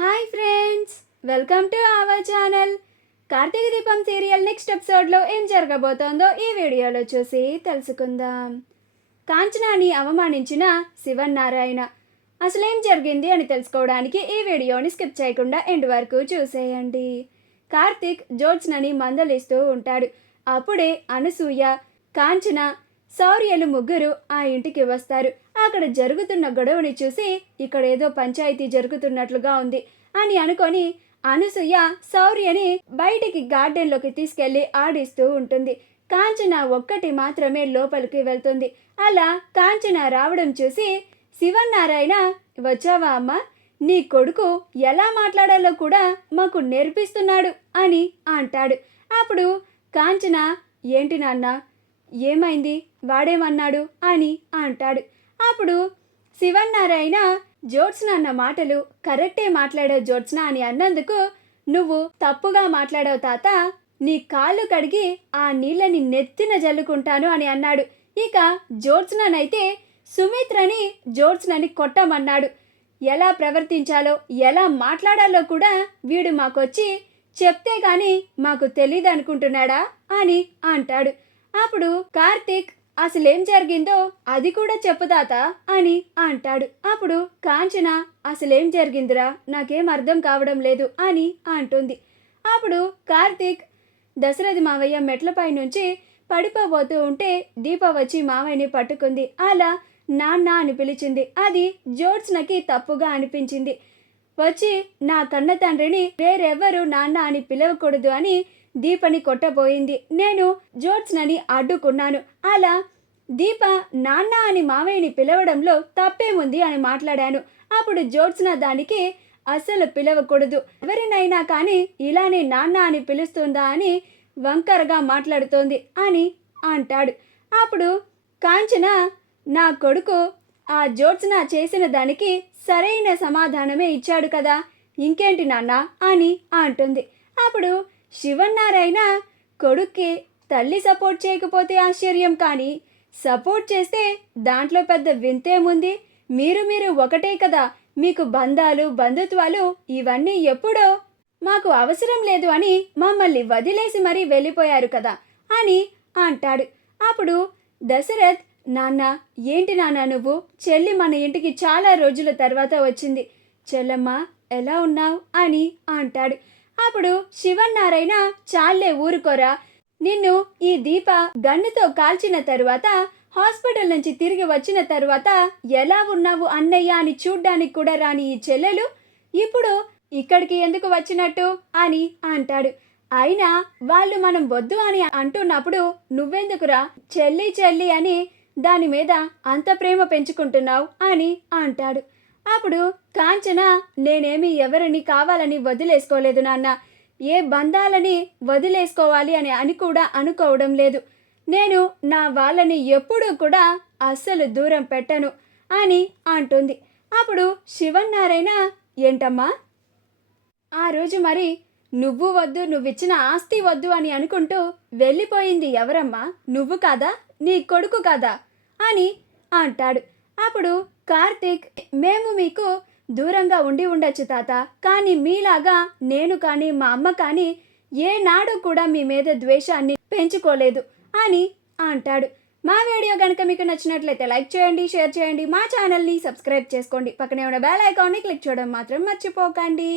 Hi friends, welcome to our channel. Karthika Deepam serial next ఎపిసోడ్లో ఏం జరగబోతోందో ఈ వీడియోలో చూసి తెలుసుకుందాం. కాంచనాని అవమానించిన శివన్నారాయణ అసలేం జరిగింది అని తెలుసుకోవడానికి ఈ వీడియోని స్కిప్ చేయకుండా ఎండ్ వరకు చూసేయండి. కార్తీక్ జ్యోత్స్నని మందలిస్తూ ఉంటాడు. అప్పుడే అనసూయ, కాంచన, శౌర్యలు ముగ్గురు ఆ ఇంటికి వస్తారు. అక్కడ జరుగుతున్న గొడవని చూసి ఇక్కడ ఏదో పంచాయతీ జరుగుతున్నట్లుగా ఉంది అని అనుకొని అనసూయ శౌర్యని బయటికి గార్డెన్లోకి తీసుకెళ్లి ఆడిస్తూ ఉంటుంది. కాంచన ఒక్కటి మాత్రమే లోపలికి వెళ్తుంది. అలా కాంచన రావడం చూసి శివన్నారాయణ, వచ్చావా అమ్మ, నీ కొడుకు ఎలా మాట్లాడాలో కూడా మాకు నేర్పిస్తున్నాడు అని అంటాడు. అప్పుడు కాంచన, ఏంటి నాన్న, ఏమైంది, వాడేమన్నాడు అని అంటాడు. అప్పుడు శివన్నారాయణ, జ్యోత్స్న అన్న మాటలు కరెక్టే మాట్లాడావు జ్యోత్స్న అని అన్నందుకు నువ్వు తప్పుగా మాట్లాడావు తాత, నీ కాళ్ళు కడిగి ఆ నీళ్ళని నెత్తిన జల్లుకుంటాను అని అన్నాడు. ఇక జ్యోత్స్ననైతే సుమిత్రని జ్యోత్స్నని కొట్టమన్నాడు. ఎలా ప్రవర్తించాలో ఎలా మాట్లాడాలో కూడా వీడు మాకొచ్చి చెప్తే గాని మాకు తెలీదు అనుకుంటున్నాడా అని అంటాడు. అప్పుడు కార్తీక్, అసలేం జరిగిందో అది కూడా చెప్పు తాత అని అంటాడు. అప్పుడు కాంచన, అసలేం జరిగిందిరా, నాకేం అర్థం కావడం లేదు అని అంటుంది. అప్పుడు కార్తీక్, దశరథి మావయ్య మెట్లపై నుంచి పడిపోబోతూ ఉంటే దీప వచ్చి మావయ్యని పట్టుకుంది. అలా నాన్న అని పిలిచింది. అది జ్యోత్స్నకి తప్పుగా అనిపించింది. వచ్చి నా కన్న తండ్రిని వేరెవ్వరూ నాన్న అని పిలవకూడదు అని దీపని కొట్టబోయింది. నేను జ్యోత్స్నని అడ్డుకున్నాను. అలా దీప నాన్న అని మావయ్యని పిలవడంలో తప్పేముంది అని మాట్లాడాను. అప్పుడు జ్యోత్స్న దానికి అస్సలు పిలవకూడదు, ఎవరినైనా కానీ ఇలానే నాన్న అని పిలుస్తుందా అని వంకరగా మాట్లాడుతోంది అని అంటాడు. అప్పుడు కాంచన, నా కొడుకు ఆ జ్యోత్స్న చేసిన దానికి సరైన సమాధానమే ఇచ్చాడు కదా, ఇంకేంటి నాన్న అని అంటుంది. అప్పుడు శివన్నారాయణ, కొడుక్కి తల్లి సపోర్ట్ చేయకపోతే ఆశ్చర్యం, కానీ సపోర్ట్ చేస్తే దాంట్లో పెద్ద వింతేముంది, మీరు ఒకటే కదా, మీకు బంధాలు బంధుత్వాలు ఇవన్నీ ఎప్పుడో మాకు అవసరం లేదు అని మమ్మల్ని వదిలేసి మరీ వెళ్ళిపోయారు కదా అని అంటాడు. అప్పుడు దశరథ్, నాన్న, ఏంటి నాన్న నువ్వు, చెల్లి మన ఇంటికి చాలా రోజుల తర్వాత వచ్చింది, చెల్లమ్మ ఎలా ఉన్నావు అని అంటాడు. అప్పుడు శివన్నారాయణ, చాలే ఊరుకోరా, నిన్ను ఈ దీప గన్నుతో కాల్చిన తరువాత హాస్పిటల్ నుంచి తిరిగి వచ్చిన తరువాత ఎలా ఉన్నావు అన్నయ్య అని చూడ్డానికి కూడా రాని ఈ చెల్లెలు ఇప్పుడు ఇక్కడికి ఎందుకు వచ్చినట్టు అని అంటాడు. అయినా వాళ్ళు మనం వద్దు అని అంటున్నప్పుడు నువ్వెందుకురా చెల్లి చెల్లి అని దాని మీద అంత ప్రేమ పెంచుకుంటున్నావు అని అంటాడు. అప్పుడు కాంచన, నేనేమి ఎవరిని కావాలని వదిలేసుకోలేదు నాన్న, ఏ బంధాలని వదిలేసుకోవాలి అని కూడా అనుకోవడం లేదు, నేను నా వాళ్ళని ఎప్పుడూ కూడా అస్సలు దూరం పెట్టను అని అంటుంది. అప్పుడు శివన్నారాయణ, ఏంటమ్మా, ఆ రోజు మరి నువ్వు వద్దు, నువ్విచ్చిన ఆస్తి వద్దు అని అనుకుంటూ వెళ్ళిపోయింది ఎవరమ్మా, నువ్వు కాదా, నీ కొడుకు కాదా అని అంటాడు. అప్పుడు కార్తీక్, మేము మీకు దూరంగా ఉండి ఉండొచ్చు తాత, కానీ మీలాగా నేను కానీ మా అమ్మ కానీ ఏనాడు కూడా మీ మీద ద్వేషాన్ని పెంచుకోలేదు అని అంటాడు. మా వీడియో కనుక మీకు నచ్చినట్లయితే లైక్ చేయండి, షేర్ చేయండి, మా ఛానల్ని సబ్స్క్రైబ్ చేసుకోండి, పక్కనే ఉన్న బెల్ ఐకాన్ని క్లిక్ చేయడం మాత్రం మర్చిపోకండి.